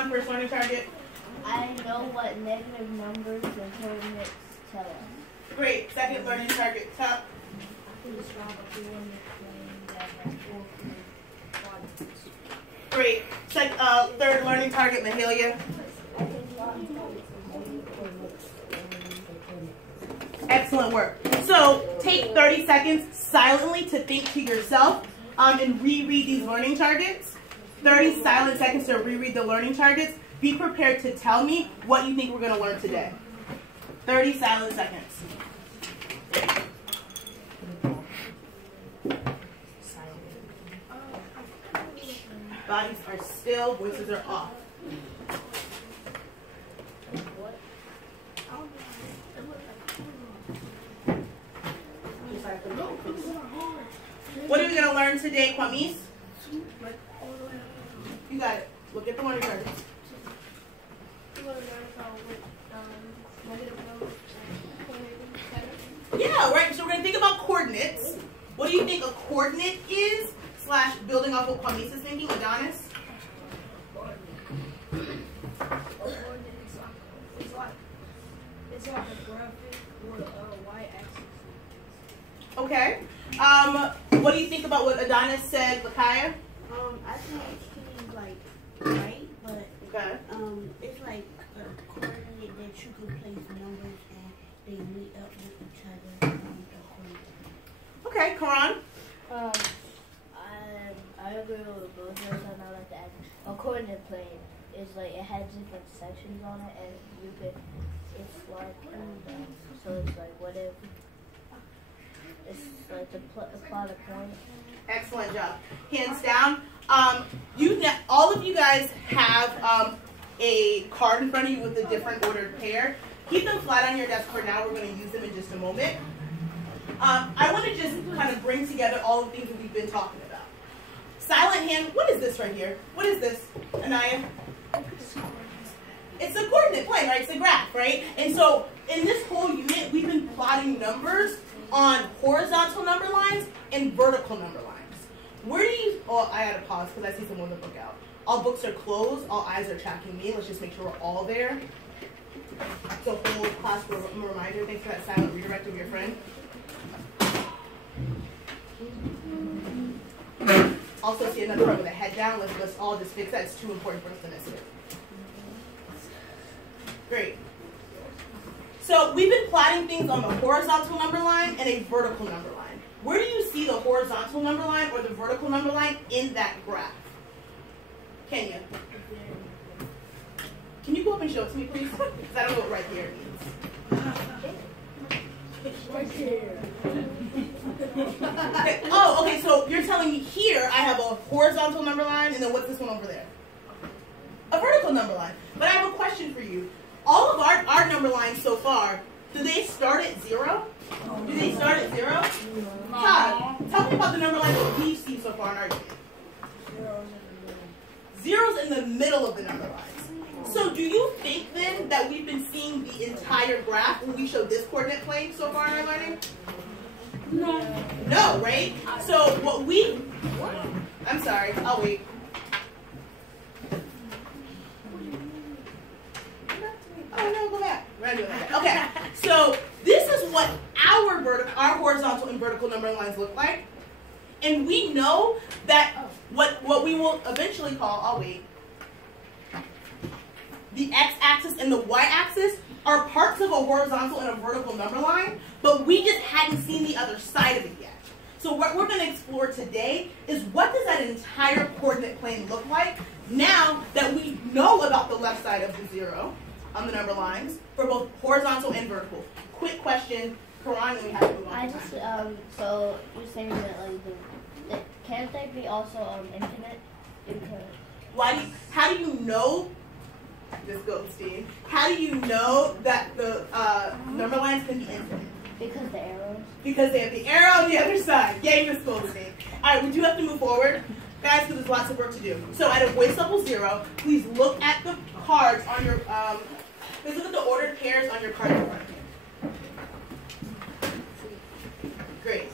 Karan, first learning target. I know what negative numbers and coordinates tell us. Great. Second learning target. Top. Great. Third learning target, Mahalia. Excellent work. So take 30 seconds silently to think to yourself and reread these learning targets. 30 silent seconds to reread the learning targets. Be prepared to tell me what you think we're going to learn today. 30 silent seconds. Bodies are still, voices are off. What are we going to learn today, Kwamis? You got it. Look at the learning targets. Yeah, right. So we're going to think about coordinates. What do you think a coordinate is? Slash building off what Kwamis is thinking, Adonis? It's like a graphic or a y-axis. Okay. What do you think about what Adonis said, Lakaya? I think it's like right, but okay. It's like a coordinate that you can place numbers and they meet up with each other. Okay, Karan. I agree with both of us. I know like that. A coordinate plane is like it has different sections on it, and you could. It's like so it's like what if it's like the plot of point. Excellent job, hands down. All of you guys have a card in front of you with a different ordered pair. Keep them flat on your desk for now. We're going to use them in just a moment. I want to just kind of bring together all the things that we've been talking about. Silent hand, what is this right here? What is this, Anaya? It's a coordinate plane, right? It's a graph, right? And so in this whole unit, we've been plotting numbers on horizontal number lines and vertical number lines. Where do you, oh, I had to pause because I see someone with the book out. All books are closed, all eyes are tracking me. Let's just make sure we're all there. So hold class for a reminder. Thanks for that silent redirect of your friend. Also see another part with the head down. Let's all just fix that. It's too important for us to miss it. Great. So we've been plotting things on the horizontal number line and a vertical number line. Where do you see the horizontal number line or the vertical number line in that graph? Kenya. Can you go up and show it to me, please? Because I don't know what right here means. Right here. Okay. Oh, okay, so you're telling me here I have a horizontal number line, and then what's this one over there? A vertical number line. But I have a question for you. All of our number lines so far, do they start at 0? Do they start at 0? Todd, tell me about the number lines that we've seen so far in our unit. Zero's in the middle of the number lines. So do you think then that we've been seeing the entire graph when we showed this coordinate plane so far in our learning? No. No, right? So what we, I'm sorry, I'll wait. Oh no, go back. We're not doing that. Okay, so this is what our horizontal and vertical number lines look like. And we know that what we will eventually call, I'll wait, the x-axis and the y-axis are parts of a horizontal and a vertical number line, but we just hadn't seen the other side of it yet. So what we're going to explore today is what does that entire coordinate plane look like now that we know about the left side of the 0 on the number lines for both horizontal and vertical. Quick question, Karan, and we have to move on. I just, so you're saying that like can't they be also infinite? Because how do you know? Just go, Steve. How do you know that the number lines can be infinite? Because the arrows. Because they have the arrow on the other side. Yay, Miss Goldstein. All right, we do have to move forward, guys, because there's lots of work to do. So at a voice level 0, please look at the cards on your, please look at the ordered pairs on your card in front of you. Great.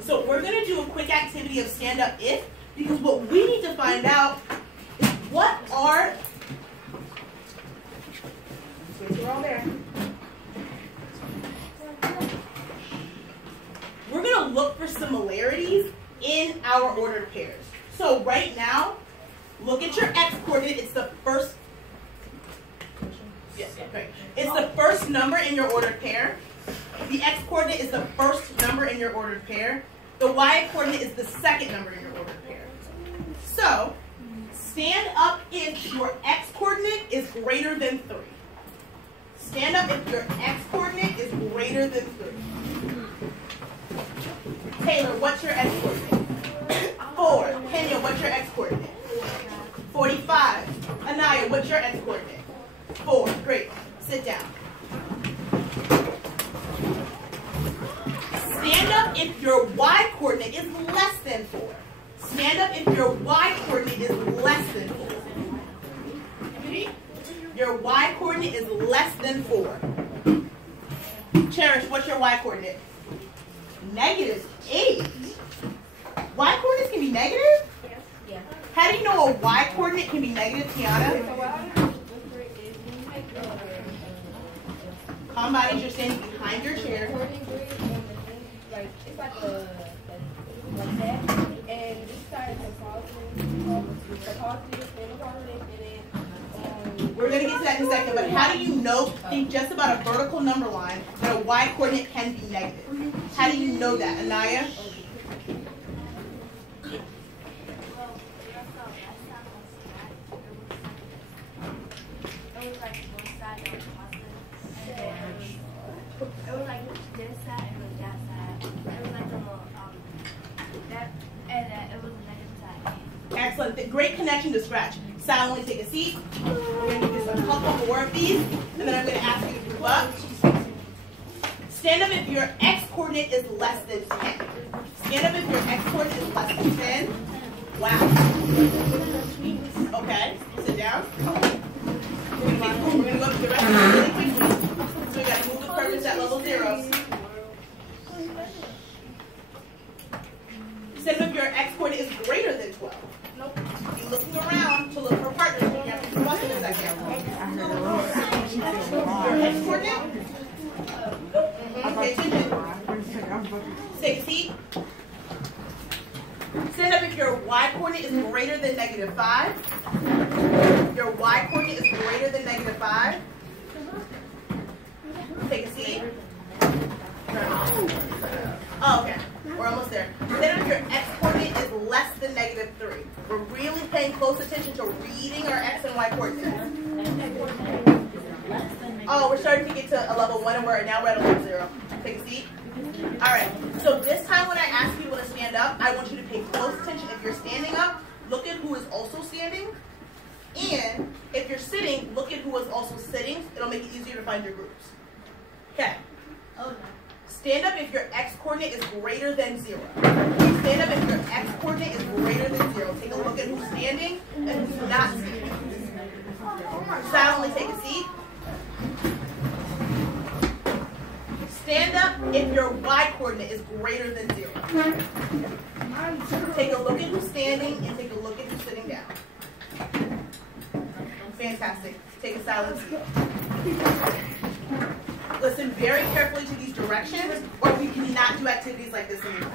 So we're going to do a quick activity of stand up if, because what we need to find out is what are x coordinate, it's the first. Yes, okay. It's the first number in your ordered pair. The x coordinate is the first number in your ordered pair. The y coordinate is the second number in your ordered pair. So, stand up if your x coordinate is greater than 3. Stand up if your x coordinate is greater than 3. Taylor, what's your x coordinate? 4. Kenya, what's your x coordinate? 45. Anaya, what's your x coordinate? 4. Great. Sit down. Stand up if your y coordinate is less than 4. Stand up if your y coordinate is less than 4. Okay? Your y coordinate is less than 4. Cherish, what's your y coordinate? -8. Y coordinates can be negative? Yes. Yeah. How do you know a y coordinate can be negative, Tiana? So what I have to look is when you make Calm bodies, you're standing behind your chair. recording grid and the thing, like it's like like that, and this side is the positive and the positive, and then We're going to get to that in a second, but how do you know, think just about a vertical number line, that a y coordinate can be negative? How do you know that, Anaya? It was like one side that was positive, and then it was like this side and that side. It was like that, and then it was the negative side. Excellent. Great connection to scratch. Silently take a seat. We're going to do just a couple more of these, and then I'm going to ask you to move up. Stand up if your x coordinate is less than 10. Stand up if your x coordinate is less than 10. Wow. Okay. Sit down. We're going to go through the rest of it really quickly. So we got to move the purpose at level 0. Stand up if your x coordinate is greater than 12. Nope. You're looking around to look for partners. You have to watch it in a second. Your x coordinate? Pay attention. Take a seat. Stand up if your y coordinate is greater than -5. Your y coordinate is greater than -5. Take a seat. Oh, okay. We're almost there. Stand up if your x coordinate is less than -3. We're really paying close attention to reading our x and y coordinates. Oh, we're starting to get to a level 1 and now we're at a level 0. Take a seat. Alright, so this time when I ask people to stand up, I want you to pay close attention. If you're standing up, look at who is also standing. And if you're sitting, look at who is also sitting. It'll make it easier to find your groups. Okay. Stand up if your x coordinate is greater than 0. Stand up if your x coordinate is greater than 0. Take a look at who's standing and who's not standing. Silently take a seat. Stand up if your y coordinate is greater than 0. Take a look at who's standing and take a look at who's sitting down. Fantastic. Take a silent seat. Listen very carefully to these directions, or we cannot do activities like this anymore.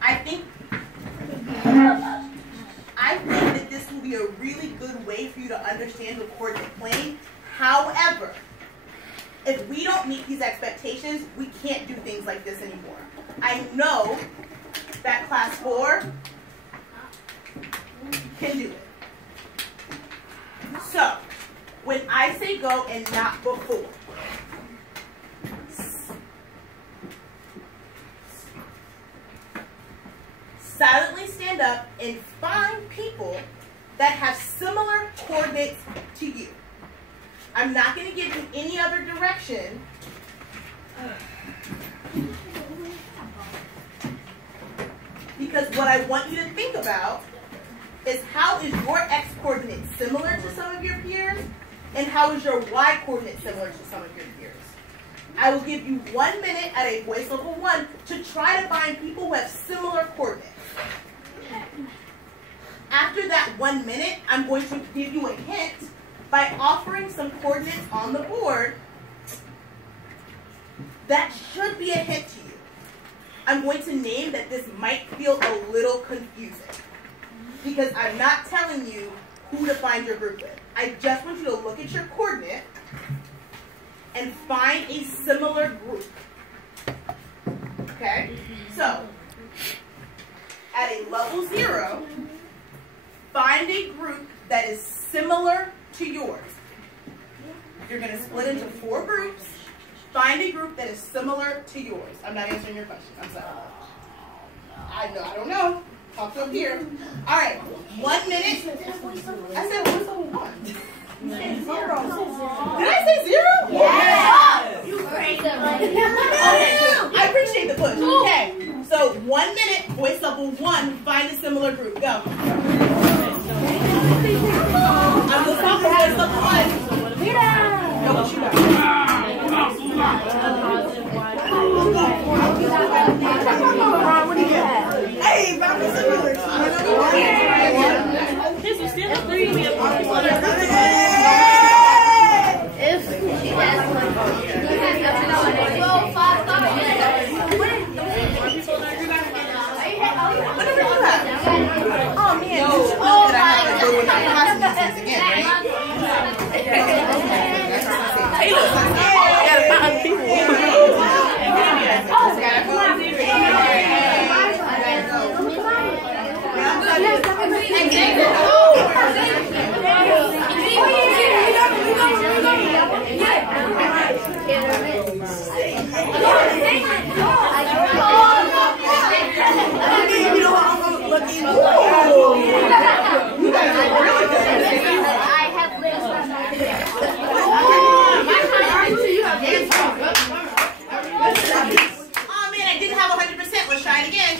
I think that this will be a really good way for you to understand the coordinate plane. However, if we don't meet these expectations, we can't do things like this anymore. I know that class 4 can do it. So, when I say go and not before, silently stand up and find people that have similar coordinates to you. I'm not going to give you any other direction. Because what I want you to think about is how is your x coordinate similar to some of your peers, and how is your y coordinate similar to some of your peers. I will give you 1 minute at a voice level 1 to try to find people who have similar coordinates. After that 1 minute, I'm going to give you a hint by offering some coordinates on the board that should be a hint to you. I'm going to name that this might feel a little confusing. because I'm not telling you who to find your group with. I just want you to look at your coordinate and find a similar group. Okay? So, at a level 0, find a group that is similar to yours. You're going to split into 4 groups. Find a group that is similar to yours. I'm not answering your question. I'm sorry. I don't know. Talk to up here. All right. 1 minute. I said what's level 1? You said 0. Did I say 0? Yeah. You crazy. I appreciate the push. Okay. So 1 minute, voice level 1, find a similar group. Go. I'm going to talk for voice level 1. Go, what you got? What do you get? Hey, found a similar. This was still a 3. We have If she has Oh man, you should know that I have to go with my processes again, right? Hey, look, gotta find people. Oh man, I didn't have 100%. Let's try it again.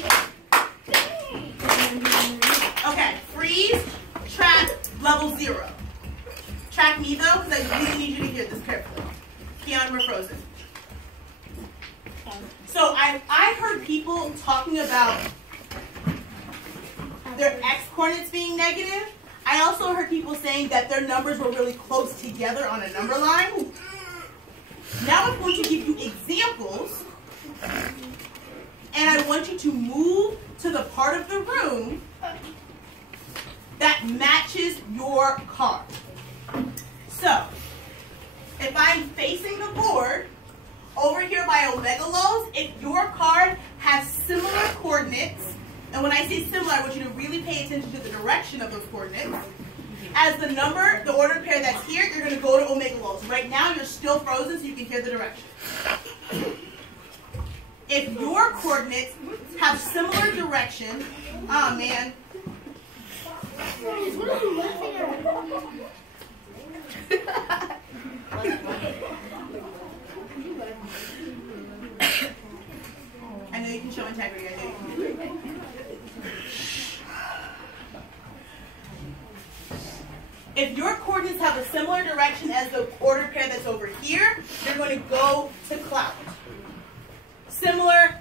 Okay, freeze, track, level 0. Track me though, because I really need you to hear this carefully. Keon, we're frozen. So I heard people talking about their x coordinates being negative. I also heard people saying that their numbers were really close together on a number line. Now I'm going to give you examples, and I want you to move to the part of the room that matches your card. So, if I'm facing the board, over here by Omegalos, if your card has similar coordinates, and when I say similar, I want you to really pay attention to the direction of those coordinates. As the number, the ordered pair that's here, you're going to go to Omegalos. Right now, you're still frozen, so you can hear the direction. If your coordinates have similar direction, oh man. I know you can show integrity. I know you can. If your coordinates have a similar direction as the ordered pair that's over here, you're going to go to cloud. Similar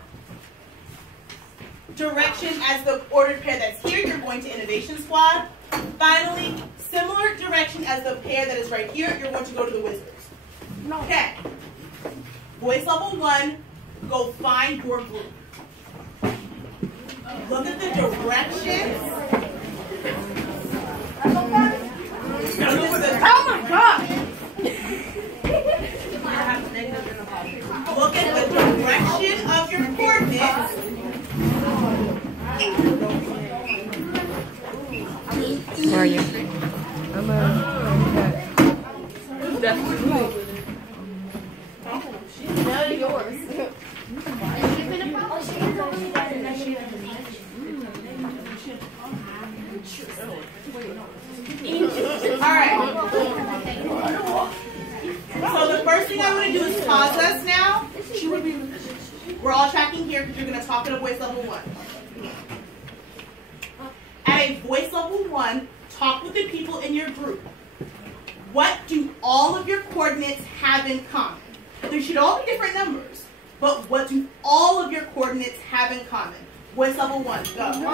direction as the ordered pair that's here, you're going to innovation squad. Finally, similar direction as the pair that is right here, you're going to go to the wizards. Okay. Voice level 1, go find your group. Look at the directions. Oh my God! Look at the direction of your coordinates. Where are you? I'm Now yours. Alright. So the first thing I'm going to do is pause us now. We're all tracking here because you're going to talk at a voice level 1. At a voice level 1, talk with the people in your group. What do all of your coordinates have in common? There should all be different numbers, but what do all of your coordinates have in common? Voice level 1, go. Oh,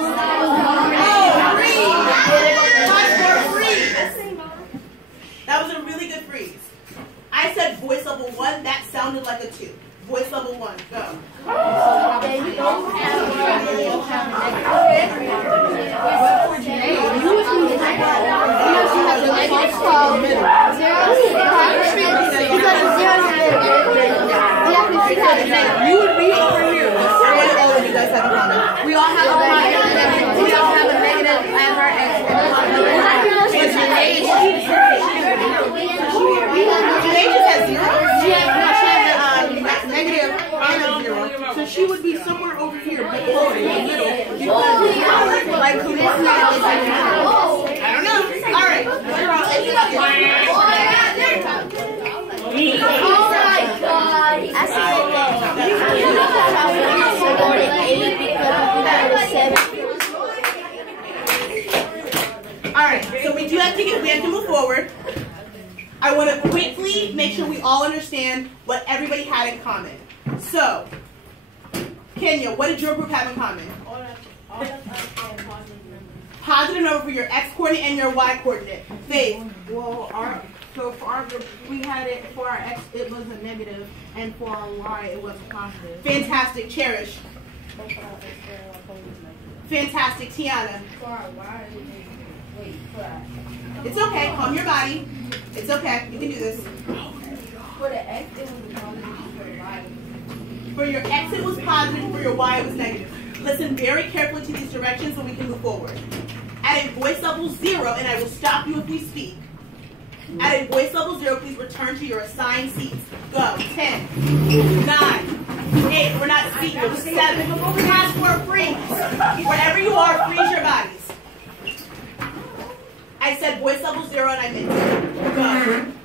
freeze! That was a really good freeze. I said voice level 1, that sounded like a 2. voice level 1. Go. You would be over here. All of you guys have a comment. We all have a negative. We all have a negative and our x. Janae just has 0? She has a negative and a 0. So she would be somewhere over here, but over in the middle. Like who is not? I don't know. All right. Oh my God! All right, so we have to move forward. I want to quickly make sure we all understand what everybody had in common. So, Kenya, what did your group have in common? Positive number for your x coordinate and your y coordinate. Faith. Well, for our group, we had it for our x, it was a negative, and for our y, it was a positive. Fantastic. Cherish. Fantastic. Tiana. For our y, It's okay. Calm your body. It's okay. You can do this. for the x, it was a positive. For the y, For your x, it was positive. For your y, it was negative. Listen very carefully to these directions so we can move forward. At a voice level 0, and I will stop you if we speak. At a voice level 0, please return to your assigned seats. Go. 10, 9, 8. We're not speaking. 7. Pass for a freeze. Wherever you are, freeze your bodies. I said voice level 0, and I meant 0. Go.